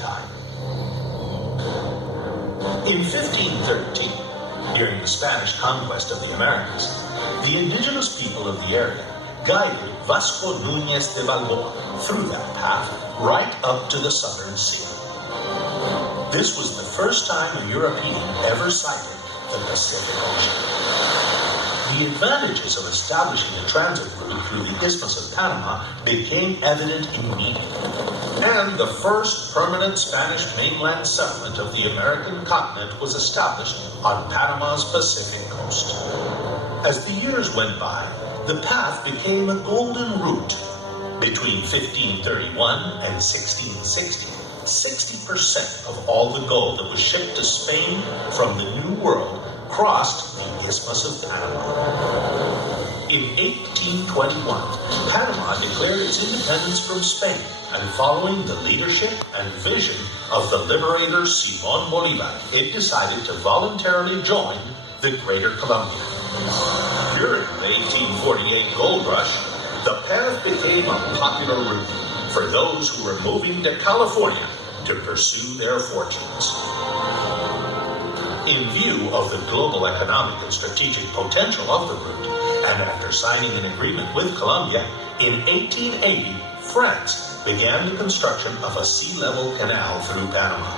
time. In 1513, during the Spanish conquest of the Americas, the indigenous people of the area guided Vasco Núñez de Balboa through that path right up to the Southern Sea. This was the first time a European ever sighted the Pacific Ocean. The advantages of establishing a transit route through the Isthmus of Panama became evident immediately, and the first permanent Spanish mainland settlement of the American continent was established on Panama's Pacific coast. As the years went by, the path became a golden route. Between 1531 and 1660, 60% of all the gold that was shipped to Spain from the New World crossed the Isthmus of Panama. In 1821, Panama declared its independence from Spain, and following the leadership and vision of the liberator Simón Bolívar, it decided to voluntarily join the Greater Colombia. During the 1848 gold rush, the path became a popular route for those who were moving to California to pursue their fortunes. In view of the global economic and strategic potential of the route, and after signing an agreement with Colombia, in 1880, France began the construction of a sea-level canal through Panama.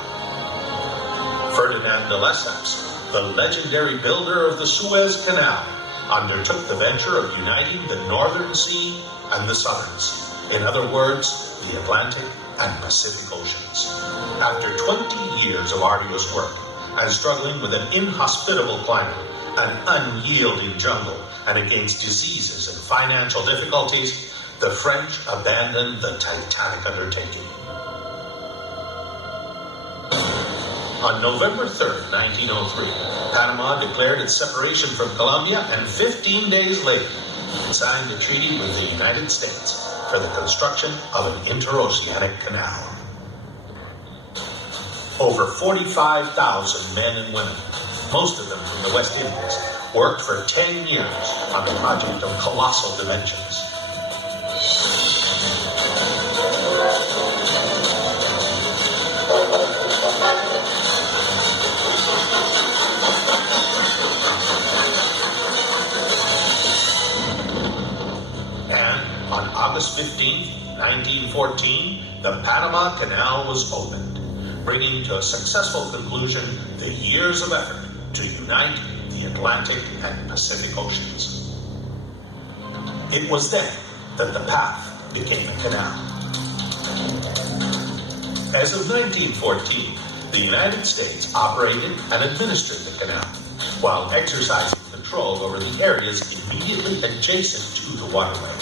Ferdinand de Lesseps, the legendary builder of the Suez Canal, undertook the venture of uniting the Northern Sea and the Southern Sea. In other words, the Atlantic and Pacific Oceans. After 20 years of arduous work, and struggling with an inhospitable climate, an unyielding jungle, and against diseases and financial difficulties, the French abandoned the titanic undertaking. On November 3rd, 1903, Panama declared its separation from Colombia, and 15 days later, it signed a treaty with the United States for the construction of an interoceanic canal. Over 45,000 men and women, most of them from the West Indies, worked for 10 years on a project of colossal dimensions. And on August 15, 1914, the Panama Canal was opened, bringing to a successful conclusion the years of effort to unite the Atlantic and Pacific Oceans. It was then that the path became a canal. As of 1914, the United States operated and administered the canal, while exercising control over the areas immediately adjacent to the waterway.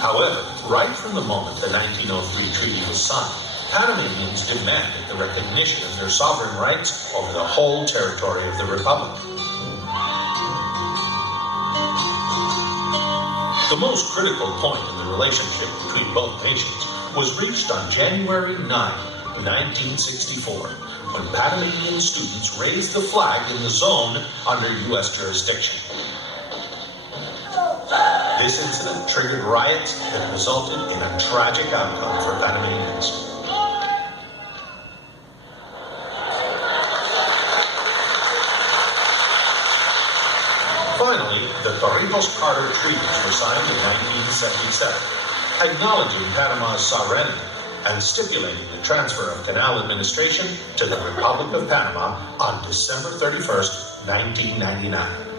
However, right from the moment the 1903 treaty was signed, Panamanians demanded the recognition of their sovereign rights over the whole territory of the Republic. The most critical point in the relationship between both nations was reached on January 9, 1964, when Panamanian students raised the flag in the zone under U.S. jurisdiction. This incident triggered riots that resulted in a tragic outcome for Panamanians. Finally, the Torrijos-Carter Treaties were signed in 1977, acknowledging Panama's sovereignty and stipulating the transfer of canal administration to the Republic of Panama on December 31st, 1999.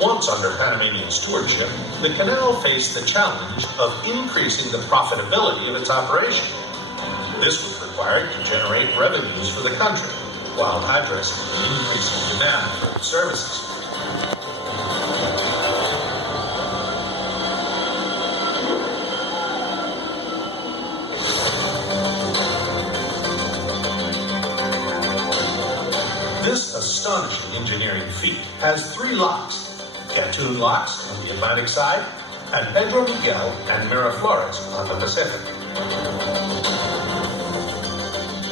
Once under Panamanian stewardship, the canal faced the challenge of increasing the profitability of its operation. This was required to generate revenues for the country, while addressing the increasing demand for its services. This astonishing engineering feat has 3 locks: pontoon locks on the Atlantic side and Pedro Miguel and Miraflores on the Pacific.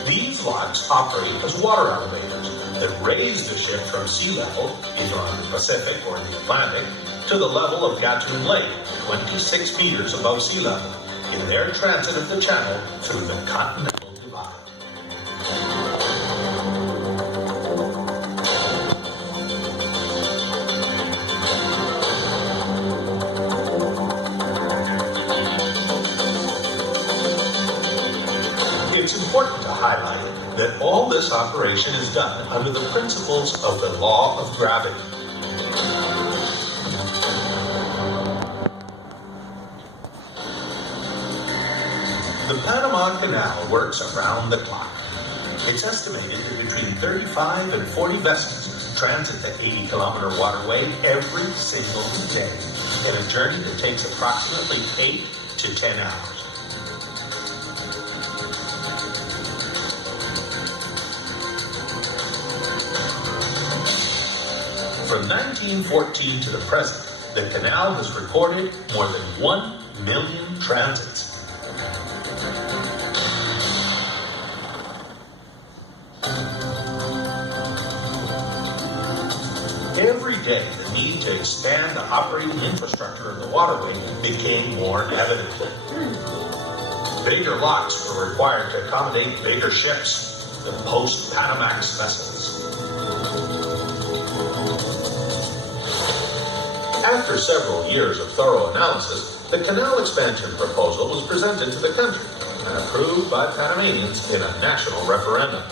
These locks operate as water elevators that raise the ship from sea level, either on the Pacific or the Atlantic, to the level of Gatun Lake, 26 meters above sea level, in their transit of the channel through the continental divide. It's important to highlight that all this operation is done under the principles of the law of gravity. The Panama Canal works around the clock. It's estimated that between 35 and 40 vessels transit the 80-kilometer waterway every single day in a journey that takes approximately 8 to 10 hours. From 1914 to the present, the canal has recorded more than 1 million transits. Every day, the need to expand the operating infrastructure of the waterway became more evident. Bigger locks were required to accommodate bigger ships, the post-Panamax vessels. After several years of thorough analysis, the canal expansion proposal was presented to the country and approved by Panamanians in a national referendum.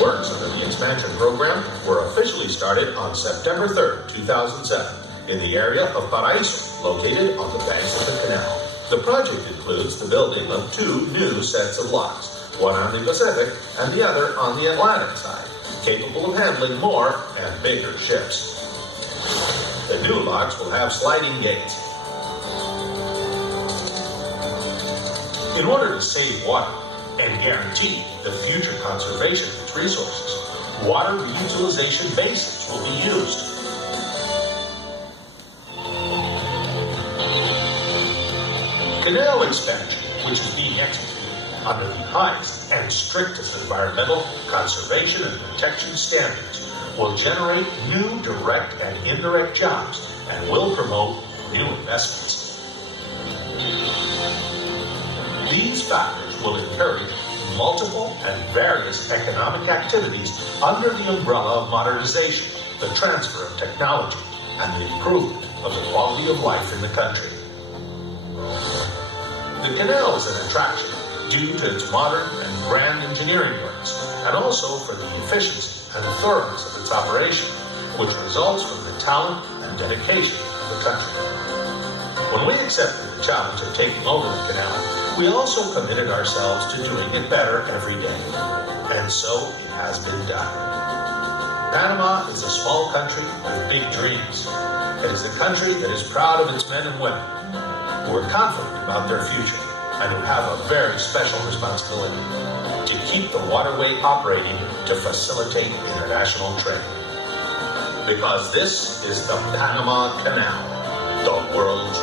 Works under the expansion program were officially started on September 3, 2007, in the area of Paraíso, located on the banks of the canal. The project includes the building of 2 new sets of locks, one on the Pacific and the other on the Atlantic side, capable of handling more and bigger ships. The new locks will have sliding gates. In order to save water and guarantee the future conservation of its resources, water reutilization basins will be used. Canal expansion, which is being executed under the highest and strictest environmental, conservation, and protection standards, will generate new direct and indirect jobs and will promote new investments. These factors will encourage multiple and various economic activities under the umbrella of modernization, the transfer of technology, and the improvement of the quality of life in the country. The canal is an attraction due to its modern and grand engineering works, and also for the efficiency and thoroughness of its operation, which results from the talent and dedication of the country. When we accepted the challenge of taking over the canal, we also committed ourselves to doing it better every day. And so it has been done. Panama is a small country with big dreams. It is a country that is proud of its men and women, who are confident about their future, and who have a very special responsibility to keep the waterway operating to facilitate international trade. Because this is the Panama Canal, the world's